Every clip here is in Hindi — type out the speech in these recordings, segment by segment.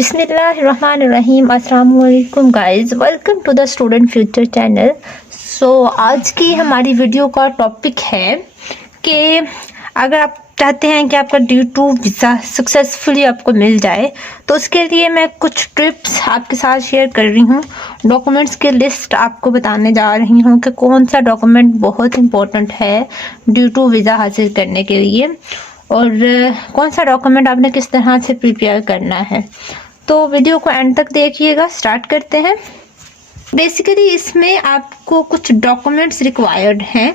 बिस्मिल्लाहिर्रहमानिर्रहीम। अस्सलाम वालेकुम guys, welcome to the student future channel. आज की हमारी वीडियो का टॉपिक है कि अगर आप चाहते हैं कि आपका D2 वीज़ा सक्सेसफुली आपको मिल जाए तो उसके लिए मैं कुछ टिप्स आपके साथ शेयर कर रही हूँ। डॉक्यूमेंट्स की लिस्ट आपको बताने जा रही हूँ कि कौन सा डॉक्यूमेंट बहुत इम्पोर्टेंट है D2 वीज़ा हासिल करने के लिए और कौन सा डॉक्यूमेंट आपने किस तरह से प्रिपेयर करना है। तो वीडियो को एंड तक देखिएगा। स्टार्ट करते हैं। बेसिकली इसमें आपको कुछ डॉक्यूमेंट्स रिक्वायर्ड हैं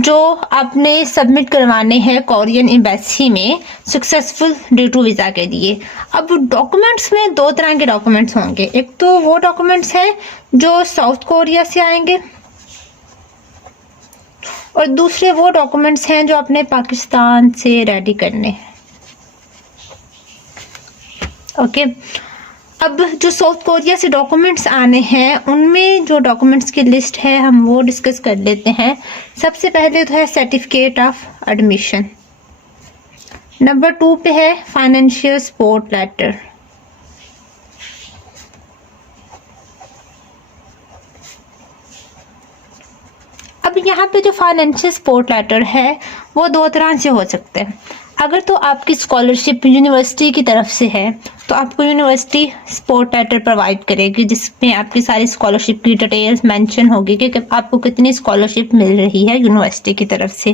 जो आपने सबमिट करवाने हैं कोरियन एम्बेसी में सक्सेसफुल D2 वीज़ा के लिए। अब डॉक्यूमेंट्स में दो तरह के डॉक्यूमेंट्स होंगे। एक तो वो डॉक्यूमेंट्स हैं जो साउथ कोरिया से आएंगे और दूसरे वो डॉक्यूमेंट्स हैं जो अपने पाकिस्तान से रेडी करने हैं। ओके, अब जो साउथ कोरिया से डॉक्यूमेंट्स आने हैं उनमें जो डॉक्यूमेंट्स की लिस्ट है हम वो डिस्कस कर लेते हैं। सबसे पहले तो है सर्टिफिकेट ऑफ एडमिशन, नंबर 2 पे है फाइनेंशियल सपोर्ट लेटर, अब यहाँ पे जो फाइनेंशियल सपोर्ट लेटर है वो दो तरह से हो सकते हैं। अगर तो आपकी स्कॉलरशिप यूनिवर्सिटी की तरफ से है तो आपको यूनिवर्सिटी सपोर्ट लेटर प्रोवाइड करेगी जिसमें आपकी सारी स्कॉलरशिप की डिटेल्स मेंशन होगी कि आपको कितनी स्कॉलरशिप मिल रही है यूनिवर्सिटी की तरफ से।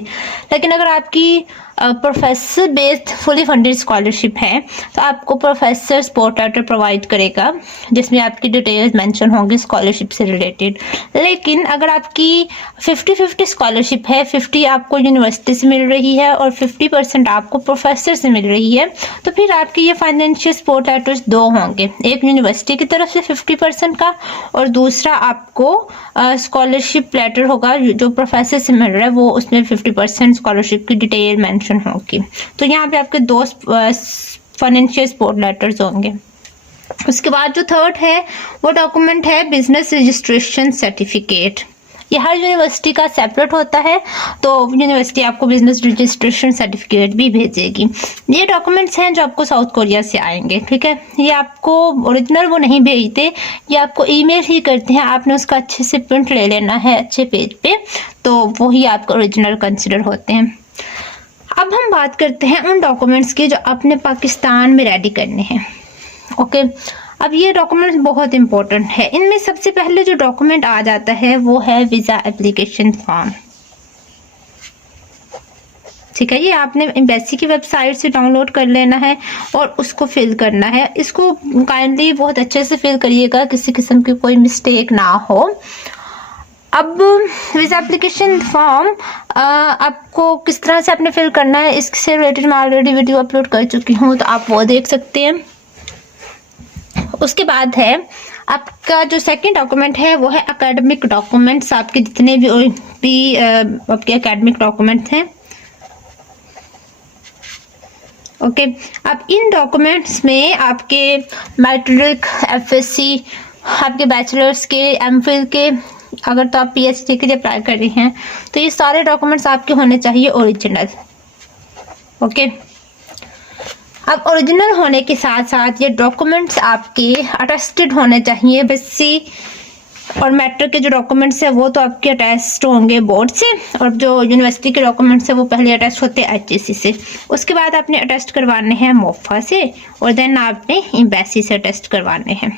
लेकिन अगर आपकी professor based fully funded scholarship है तो आपको प्रोफेसर सपोर्ट लेटर प्रोवाइड करेगा जिसमें आपकी डिटेल्स मेंशन होंगी स्कॉलरशिप से रिलेटेड। लेकिन अगर आपकी 50-50 स्कॉलरशिप है, 50 आपको यूनिवर्सिटी से मिल रही है और 50% आपको प्रोफेसर से मिल रही है, तो फिर आपकी ये फाइनेंशियल सपोर्ट लेटर्स दो होंगे, एक यूनिवर्सिटी की तरफ से 50% का और दूसरा आपको स्कॉलरशिप लेटर होगा जो प्रोफेसर से मिल रहा है वो उसमें 50% स्कॉलरशिप की डिटेल मेंशन होगी। तो यहाँ पे आपके दो फाइनेंशियल सपोर्ट लेटर्स होंगे। उसके बाद जो थर्ड है वो डॉक्यूमेंट है बिजनेस रजिस्ट्रेशन सर्टिफिकेट। ये हर यूनिवर्सिटी का सेपरेट होता है तो यूनिवर्सिटी आपको बिजनेस रजिस्ट्रेशन सर्टिफिकेट भी भेजेगी। ये डॉक्यूमेंट्स हैं जो आपको साउथ कोरिया से आएंगे, ठीक है। ये आपको ओरिजिनल वो नहीं भेजते, ये आपको ईमेल ही करते हैं। आपने उसका अच्छे से प्रिंट ले लेना है अच्छे पेज पे, तो वही आपको ओरिजिनल कंसिडर होते हैं। अब हम बात करते हैं उन डॉक्यूमेंट्स की जो आपने पाकिस्तान में रेडी करने हैं। ओके, अब ये डॉक्यूमेंट्स बहुत इंपॉर्टेंट है। इनमें सबसे पहले जो डॉक्यूमेंट आ जाता है वो है वीज़ा एप्लीकेशन फॉर्म, ठीक है। ये आपने एम्बेसी की वेबसाइट से डाउनलोड कर लेना है और उसको फिल करना है। इसको काइंडली बहुत अच्छे से फिल करिएगा, किसी किस्म की कोई मिस्टेक ना हो। अब वीज़ा एप्लीकेशन फॉर्म आपको किस तरह से आपने फिल करना है इससे रिलेटेड मैं ऑलरेडी वीडियो अपलोड कर चुकी हूँ, तो आप वो देख सकते हैं। उसके बाद है आपका जो सेकंड डॉक्यूमेंट है वो है एकेडमिक डॉक्यूमेंट्स। आपके जितने भी आपके एकेडमिक डॉक्यूमेंट्स हैं, ओके। अब इन डॉक्यूमेंट्स में आपके मैट्रिक, एफएससी, आपके बैचलर्स के, एमफिल के, अगर तो आप पीएचडी के लिए अप्लाई कर रही हैं तो ये सारे डॉक्यूमेंट्स आपके होने चाहिए ओरिजिनल, ओके। अब ओरिजिनल होने के साथ साथ ये डॉक्यूमेंट्स आपके अटेस्टेड होने चाहिए। बीएससी और मैट्रिक के जो डॉक्यूमेंट्स है वो तो आपके अटेस्ट होंगे बोर्ड से, और जो यूनिवर्सिटी के डॉक्यूमेंट्स है वो पहले अटेस्ट होते हैं एचईसी से। उसके बाद आपने अटेस्ट करवाने हैं मोफा से और देन आपने एम्बेसी से अटेस्ट करवाने हैं।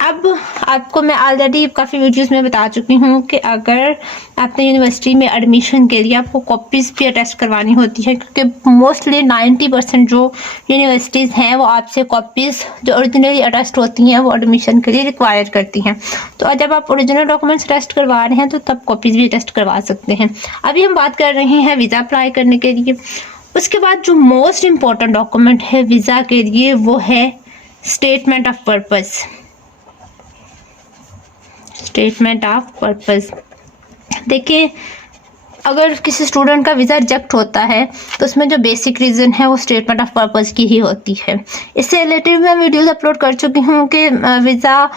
अब आपको मैं ऑलरेडी काफ़ी वीडियोस में बता चुकी हूँ कि अगर आपने यूनिवर्सिटी में एडमिशन के लिए आपको कॉपीज़ भी अटेस्ट करवानी होती है, क्योंकि मोस्टली 90% जो यूनिवर्सिटीज़ हैं वो आपसे कॉपीज़ जो ओरिजिनली अटेस्ट होती हैं वो एडमिशन के लिए रिक्वायर करती हैं। तो जब आप ओरिजिनल डॉक्यूमेंट्स अटेस्ट करवा रहे हैं तो तब कॉपीज़ भी अटेस्ट करवा सकते हैं। अभी हम बात कर रहे हैं वीज़ा अप्लाई करने के लिए। उसके बाद जो मोस्ट इम्पॉर्टेंट डॉक्यूमेंट है वीज़ा के लिए वो है statement of purpose. Statement of purpose, देखिए अगर किसी स्टूडेंट का वीज़ा रिजेक्ट होता है तो उसमें जो बेसिक रीज़न है वो स्टेटमेंट ऑफ पर्पस की ही होती है। इससे रिलेटेड मैं वीडियोस अपलोड कर चुकी हूँ कि वीज़ा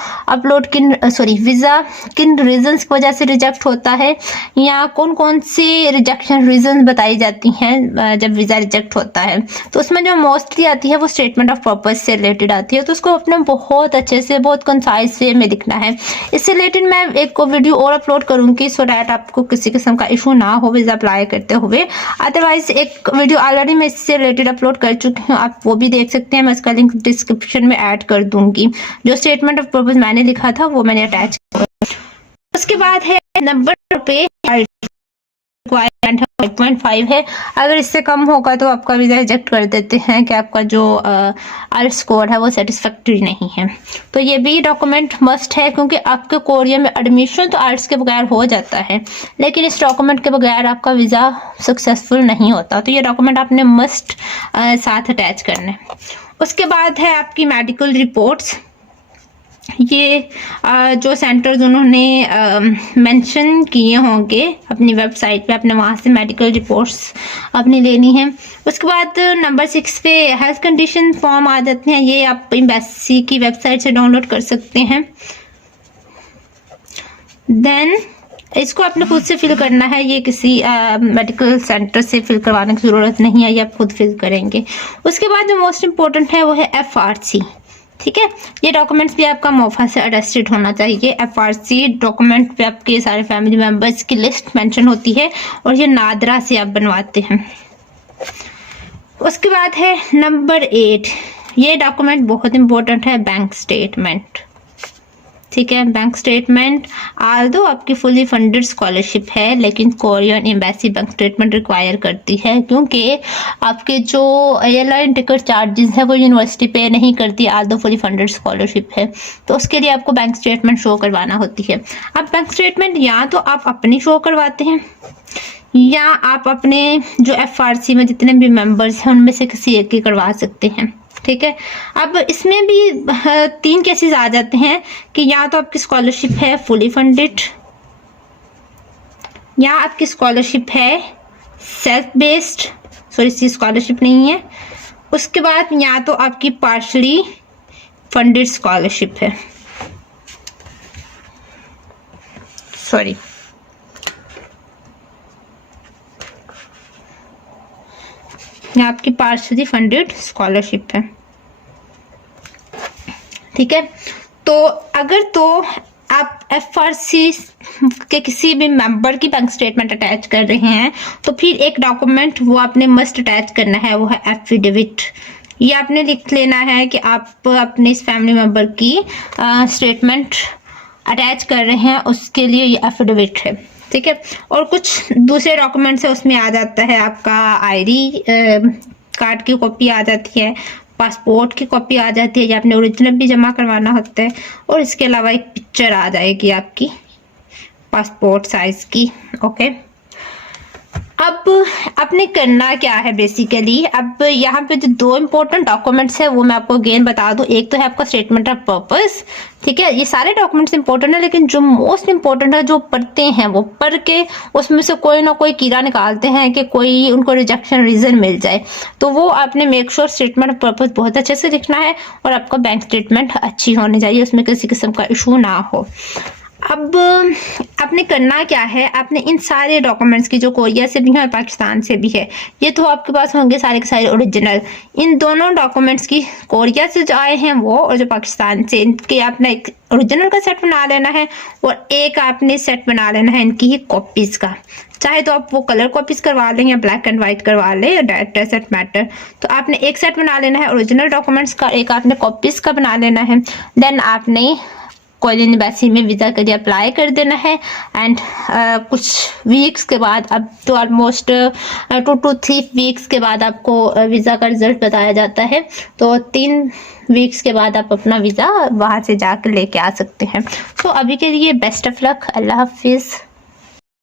किन रीजंस की वजह से रिजेक्ट होता है या कौन कौन सी रिजेक्शन रीजन बताई जाती हैं जब वीज़ा रिजेक्ट होता है। तो उसमें जो मोस्टली आती है वो स्टेटमेंट ऑफ पर्पस से रिलेटेड आती है, तो उसको अपने बहुत अच्छे से बहुत कंसाइज वे में लिखना है। इससे रिलेटेड मैं एक वीडियो और अपलोड करूँगी सो डैट आपको किसी किस्म का इशू ना हो वीज़ा अप्लाई करते हुए। अदरवाइज एक वीडियो ऑलरेडी मैं इससे रिलेटेड अपलोड कर चुकी हूँ, आप वो भी देख सकते हैं। मैं इसका लिंक डिस्क्रिप्शन में ऐड कर दूंगी। जो स्टेटमेंट ऑफ पर्पस मैंने लिखा था वो मैंने अटैच किया। उसके बाद है नंबर पे रिक्वायरमेंट 5.5 है। अगर इससे कम होगा तो आपका वीज़ा रिजेक्ट कर देते हैं कि आपका जो आइल्ट स्कोर है वो सेटिस्फैक्टरी नहीं है। तो ये भी डॉक्यूमेंट मस्ट है, क्योंकि आपके कोरिया में एडमिशन तो आइल्ट्स के बगैर हो जाता है, लेकिन इस डॉक्यूमेंट के बगैर आपका वीज़ा सक्सेसफुल नहीं होता। तो ये डॉक्यूमेंट आपने मस्ट साथ अटैच करना है। उसके बाद है आपकी मेडिकल रिपोर्ट्स। ये जो सेंटर्स उन्होंने मेंशन किए होंगे अपनी वेबसाइट पे, आपने वहाँ से मेडिकल रिपोर्ट्स अपनी लेनी है। उसके बाद नंबर 6 पे हेल्थ कंडीशन फॉर्म आ जाते हैं, ये आप एम्बेसी की वेबसाइट से डाउनलोड कर सकते हैं। देन इसको आपने खुद से फिल करना है, ये किसी मेडिकल सेंटर से फिल करवाने की ज़रूरत नहीं है, ये आप खुद फिल करेंगे। उसके बाद जो मोस्ट इम्पोर्टेंट है वो है FRC। ठीक है, ये डॉक्यूमेंट्स भी आपका मोफा से अटेस्टेड होना चाहिए। FRC डॉक्यूमेंट पे आपके सारे फैमिली मेम्बर्स की लिस्ट मेंशन होती है और ये नादरा से आप बनवाते हैं। उसके बाद है नंबर 8, ये डॉक्यूमेंट बहुत इंपॉर्टेंट है, बैंक स्टेटमेंट। ठीक है, बैंक स्टेटमेंट आल्दो आपकी फुली फंडेड स्कॉलरशिप है, लेकिन Korean embassy bank statement require करती है, क्योंकि आपके जो एयरलाइन टिकट चार्जेस है वो यूनिवर्सिटी पे नहीं करती, आल्दो फुली फंडेड स्कॉलरशिप है। तो उसके लिए आपको बैंक स्टेटमेंट शो करवाना होती है। अब बैंक स्टेटमेंट या तो आप अपनी शो करवाते हैं या आप अपने जो FRC में जितने भी मेंबर्स हैं उनमें से किसी एक की करवा सकते हैं। ठीक है, अब इसमें भी 3 केसेस आ जाते हैं कि या तो आपकी स्कॉलरशिप है फुली फंडेड, या आपकी स्कॉलरशिप है सेल्फ बेस्ड, सॉरी स्कॉलरशिप नहीं है। उसके बाद या तो आपकी पार्शली फंडेड स्कॉलरशिप है, सॉरी या आपकी पार्शली फंडेड स्कॉलरशिप है। ठीक है, तो अगर तो आप FRC के किसी भी मेंबर की बैंक स्टेटमेंट अटैच कर रहे हैं तो फिर एक डॉक्यूमेंट वो आपने मस्ट अटैच करना है, वो है एफिडेविट। ये आपने लिख लेना है कि आप अपने इस फैमिली मेंबर की स्टेटमेंट अटैच कर रहे हैं, उसके लिए ये एफिडेविट है। ठीक है, और कुछ दूसरे डॉक्यूमेंट्स है, उसमें आ जाता है आपका ID कार्ड की कॉपी आ जाती है, पासपोर्ट की कॉपी आ जाती है, या आपने ओरिजिनल भी जमा करवाना होता है, और इसके अलावा एक पिक्चर आ जाएगी आपकी पासपोर्ट साइज की। ओके, अब आपने करना क्या है बेसिकली, अब यहाँ पे जो 2 इम्पोर्टेंट डॉक्यूमेंट्स है वो मैं आपको अगेन बता दूं। एक तो है आपका स्टेटमेंट ऑफ पर्पस। ठीक है, ये सारे डॉक्यूमेंट्स इंपॉर्टेंट है, लेकिन जो मोस्ट इंपॉर्टेंट है जो पढ़ते हैं वो पढ़ के उसमें से कोई ना कोई कीड़ा निकालते हैं कि कोई उनको रिजेक्शन रीजन मिल जाए। तो वो आपने make sure statement of purpose बहुत अच्छे से लिखना है और आपका बैंक स्टेटमेंट अच्छी होनी चाहिए, उसमें किसी किस्म का इशू ना हो। अब आपने करना क्या है, आपने इन सारे डॉक्यूमेंट्स की जो कोरिया से भी है और पाकिस्तान से भी है, ये तो आपके पास होंगे सारे के सारे ओरिजिनल। इन दोनों डॉक्यूमेंट्स की कोरिया से जो आए हैं वो और जो पाकिस्तान से, इनके आपने एक ओरिजिनल का सेट बना लेना है और एक आपने सेट बना लेना है इनकी ही कॉपीज़ का। चाहे तो आप वो कलर कॉपीज़ करवा लें या ब्लैक एंड वाइट करवा लें, या डजंट मैटर। तो आपने एक सेट बना लेना है ओरिजिनल डॉक्यूमेंट्स का, एक आपने कॉपीज़ का बना लेना है। देन आपने कोरियन एम्बेसी में वीज़ा के लिए अप्लाई कर देना है एंड कुछ वीक्स के बाद, अब तो ऑलमोस्ट 2 to 3 वीक्स के बाद आपको वीज़ा का रिजल्ट बताया जाता है। तो 3 वीक्स के बाद आप अपना वीज़ा वहाँ से जाकर लेके आ सकते हैं। तो अभी के लिए बेस्ट ऑफ लक, अल्लाह हाफिज़।